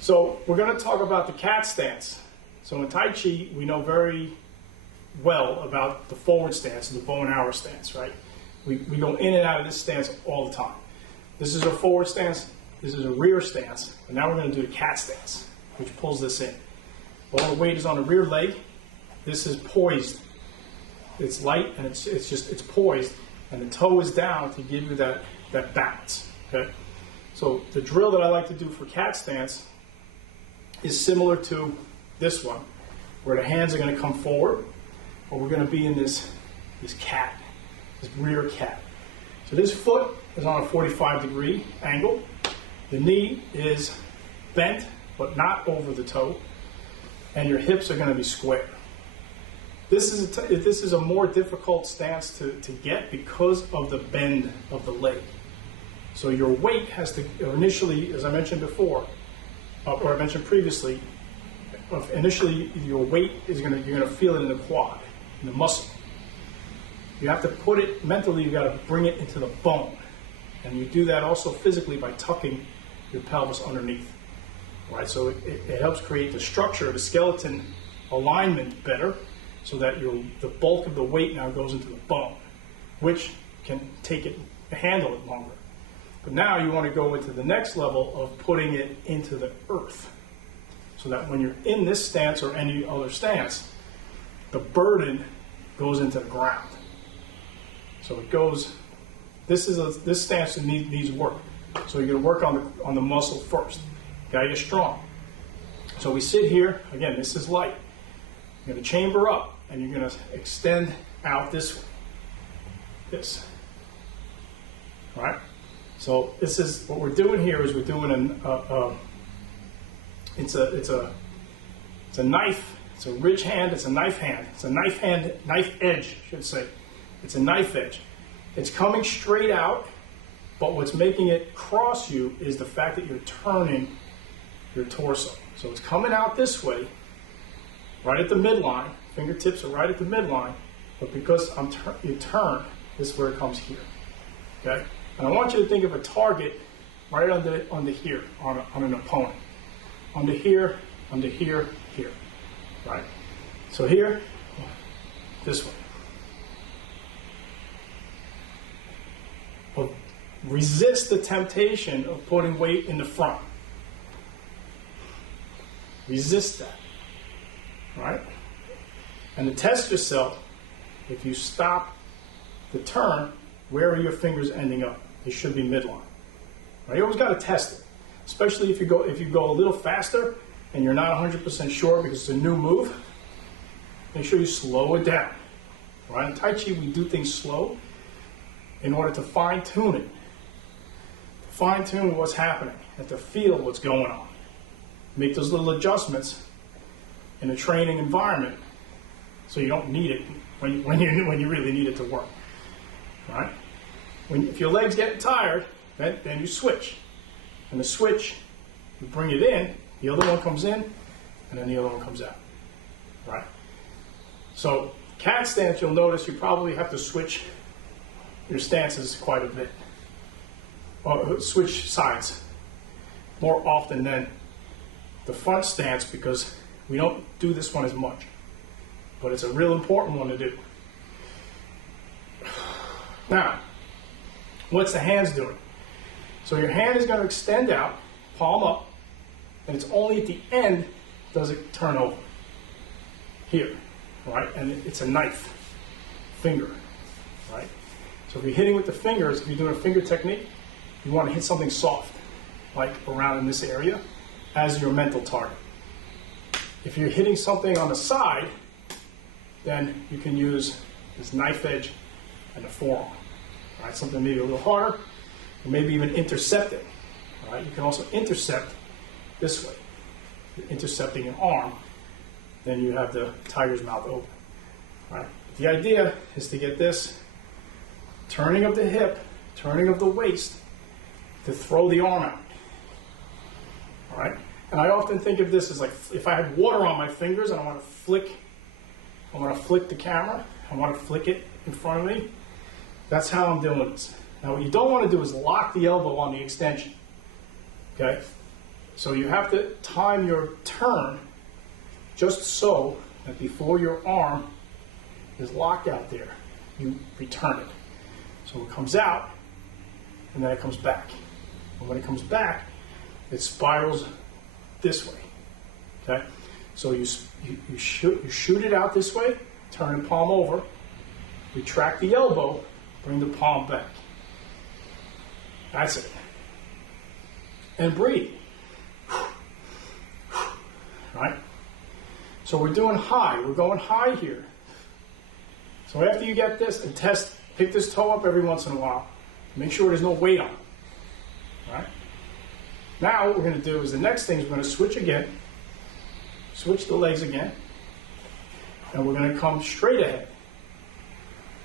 So we're going to talk about the cat stance. So in Tai Chi, we know very well about the forward stance and the bow and arrow stance, right? We go in and out of this stance all the time. This is a forward stance, this is a rear stance, and now we're going to do the cat stance, which pulls this in. All the weight is on the rear leg. This is poised. It's light and it's poised, and the toe is down to give you that balance. Okay? So the drill that I like to do for cat stance is similar to this one, where the hands are going to come forward, or we're going to be in this cat, this rear cat. So this foot is on a 45-degree angle. The knee is bent, but not over the toe, and your hips are going to be square. This is a more difficult stance to get because of the bend of the leg. So your weight has to initially, as I mentioned before, or I mentioned previously, initially your weight is you're gonna feel it in the quad, in the muscle. You have to put it mentally. You got to bring it into the bone, and you do that also physically by tucking your pelvis underneath. Right, so it helps create the structure, the skeleton alignment better, so that the bulk of the weight now goes into the bone, which can handle it longer. But now you want to go into the next level of putting it into the earth, so that when you're in this stance or any other stance, the burden goes into the ground. So it goes. This stance needs work. So you're going to work on the muscle first. Got you strong. So we sit here again. This is light. You're going to chamber up, and you're going to extend out this way. This. All right. So this is what we're doing here. Is we're doing it's a knife. It's a ridge hand. It's a knife hand. It's a knife edge, I should say. It's a knife edge. It's coming straight out, but what's making it cross you is the fact that you're turning your torso. So it's coming out this way, right at the midline. Fingertips are right at the midline, but because you turn, this is where it comes here. Okay? And I want you to think of a target right under here on an opponent. Under here, here. Right? So here, this way. Well, resist the temptation of putting weight in the front. Resist that. Right? And to test yourself, if you stop the turn, where are your fingers ending up? They should be midline. Right? You always got to test it, especially if you go a little faster and you're not 100% sure because it's a new move. Make sure you slow it down. Right? In Tai Chi, we do things slow in order to fine-tune it. To fine-tune what's happening and to feel what's going on. Make those little adjustments in a training environment so you don't need it when you really need it to work. Right? If your leg's getting tired, then you switch. And the switch, you bring it in, the other one comes in, and then the other one comes out. Right? So cat stance, you'll notice you probably have to switch your stances quite a bit. Or switch sides more often than the front stance, because we don't do this one as much. But it's a real important one to do. Now, what's the hands doing? So your hand is going to extend out, palm up, and it's only at the end does it turn over. Here, right? And it's a knife, finger, right? So if you're hitting with the fingers, if you're doing a finger technique, you want to hit something soft, like around in this area, as your mental target. If you're hitting something on the side, then you can use this knife edge and the forearm. Right? Something maybe a little harder, or maybe even intercept it. Right? You can also intercept this way. If you're intercepting an arm, then you have the tiger's mouth open. Right? The idea is to get this turning of the hip, turning of the waist, to throw the arm out. All right? And I often think of this as like if I had water on my fingers and I want to flick the camera, I want to flick it in front of me. That's how I'm doing this. Now what you don't want to do is lock the elbow on the extension. Okay? So you have to time your turn just so that before your arm is locked out there, you return it. So it comes out, and then it comes back. And when it comes back, it spirals this way. Okay? So you shoot it out this way, turn the palm over, retract the elbow, bring the palm back. That's it. And breathe. Right? So we're doing high. We're going high here. So after you get this, and pick this toe up every once in a while. Make sure there's no weight on it. Right? Now what we're going to do is the next thing is we're going to switch again. Switch the legs again. And we're going to come straight ahead.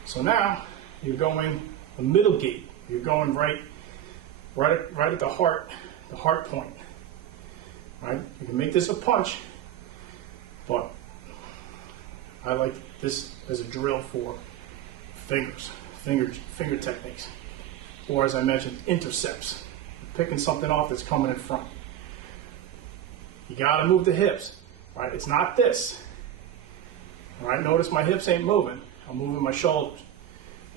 So now you're going the middle gate. You're going right at the heart point. Right? You can make this a punch, but I like this as a drill for finger techniques. Or as I mentioned, intercepts. Picking something off that's coming in front. You gotta move the hips, right? It's not this. All right, notice my hips ain't moving. I'm moving my shoulders,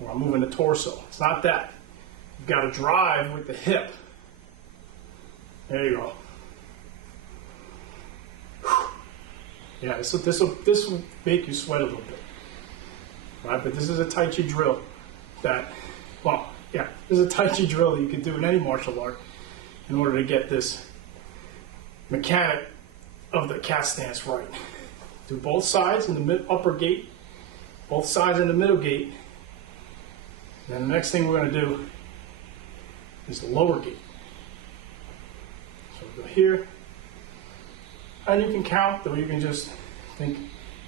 or I'm moving the torso. It's not that. You've got to drive with the hip. There you go. Yeah, this will make you sweat a little bit, right? But this is a Tai Chi drill that, well, yeah, this is a Tai Chi drill that you can do in any martial art in order to get this mechanic of the cat stance right. Do both sides in the upper gate, both sides in the middle gate. Then the next thing we're going to do is the lower gate. So we go here. And you can count, or you can just think.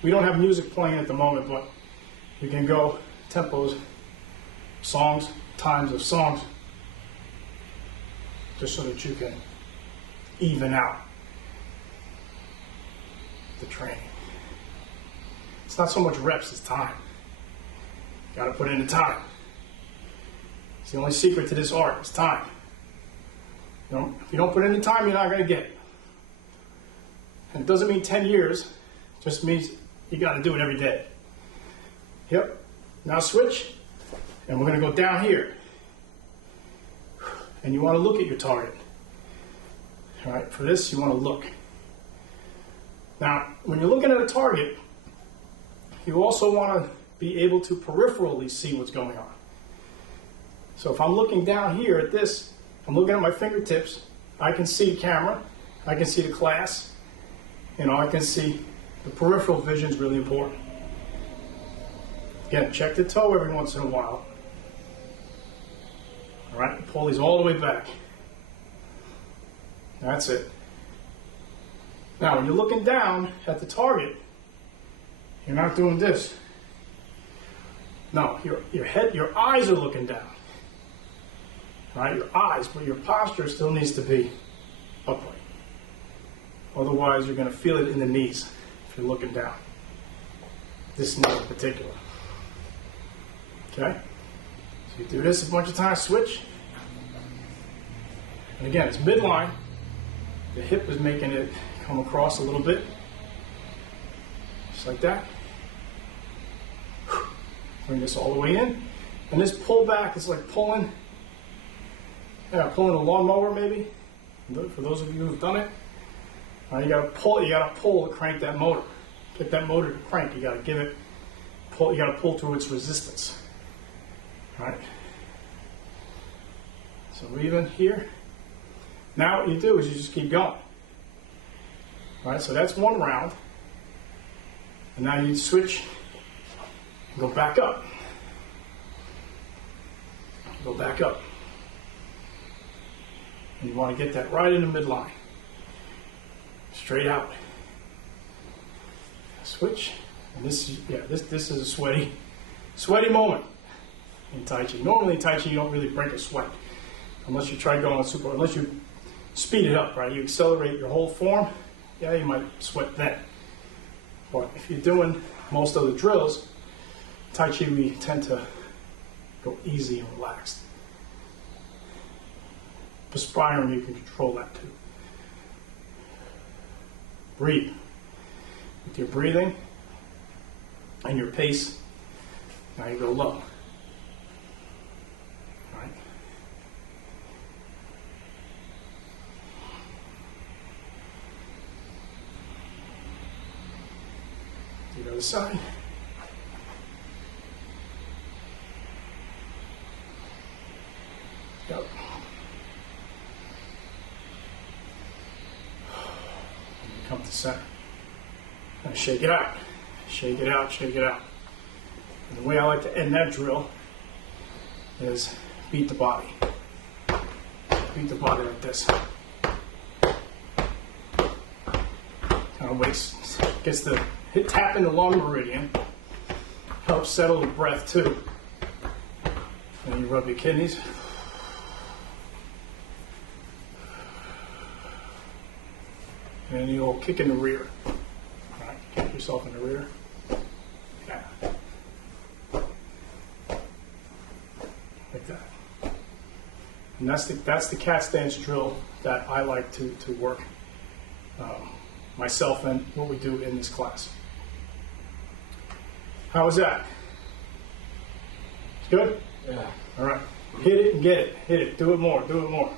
We don't have music playing at the moment, but we can go tempos, songs, times of songs, just so that you can even out the training. It's not so much reps, it's time. You gotta put in the time. It's the only secret to this art, it's time. If you don't put in the time, you're not gonna get it. And it doesn't mean 10 years, it just means you got to do it every day. Yep. Now switch, and we're going to go down here. And you want to look at your target. All right, for this, you want to look. Now, when you're looking at a target, you also want to be able to peripherally see what's going on. So if I'm looking down here at this, I'm looking at my fingertips, I can see the camera, I can see the class. I can see the peripheral vision is really important. Again, check the toe every once in a while. All right, pull these all the way back. That's it. Now, when you're looking down at the target, you're not doing this. No, your head, your eyes are looking down. All right, your eyes, but your posture still needs to be upright. Otherwise, you're going to feel it in the knees if you're looking down. This knee in particular. Okay? So you do this a bunch of times, switch. And again, it's midline. The hip is making it come across a little bit. Just like that. Bring this all the way in. And this pull back is like pulling a lawnmower maybe. For those of you who've done it. You gotta pull to crank that motor. Get that motor to crank, you gotta pull through its resistance. All right? So even here. Now what you do is you just keep going. All right, so that's one round. And now you switch and go back up. Go back up. And you want to get that right in the midline. Straight out. Switch. And this is a sweaty moment in Tai Chi. Normally in Tai Chi you don't really break a sweat unless you try going unless you speed it up, right? You accelerate your whole form, yeah, you might sweat then. But if you're doing most of the drills, Tai Chi we tend to go easy and relaxed. Perspiring, you can control that too. breathe. With your breathing and your pace, now you go low. All right. To the other side. Yep. Come to center. Now shake it out. Shake it out, shake it out. And the way I like to end that drill is beat the body. Beat the body like this. Kind of waist. Gets the tap in the lung meridian. Helps settle the breath too. And you rub your kidneys. And you'll kick in the rear. All right, kick yourself in the rear. Yeah. Like that. And that's the cat stance drill that I like to work myself and what we do in this class. How was that? Good? Yeah. All right. Hit it and get it. Hit it. Do it more. Do it more.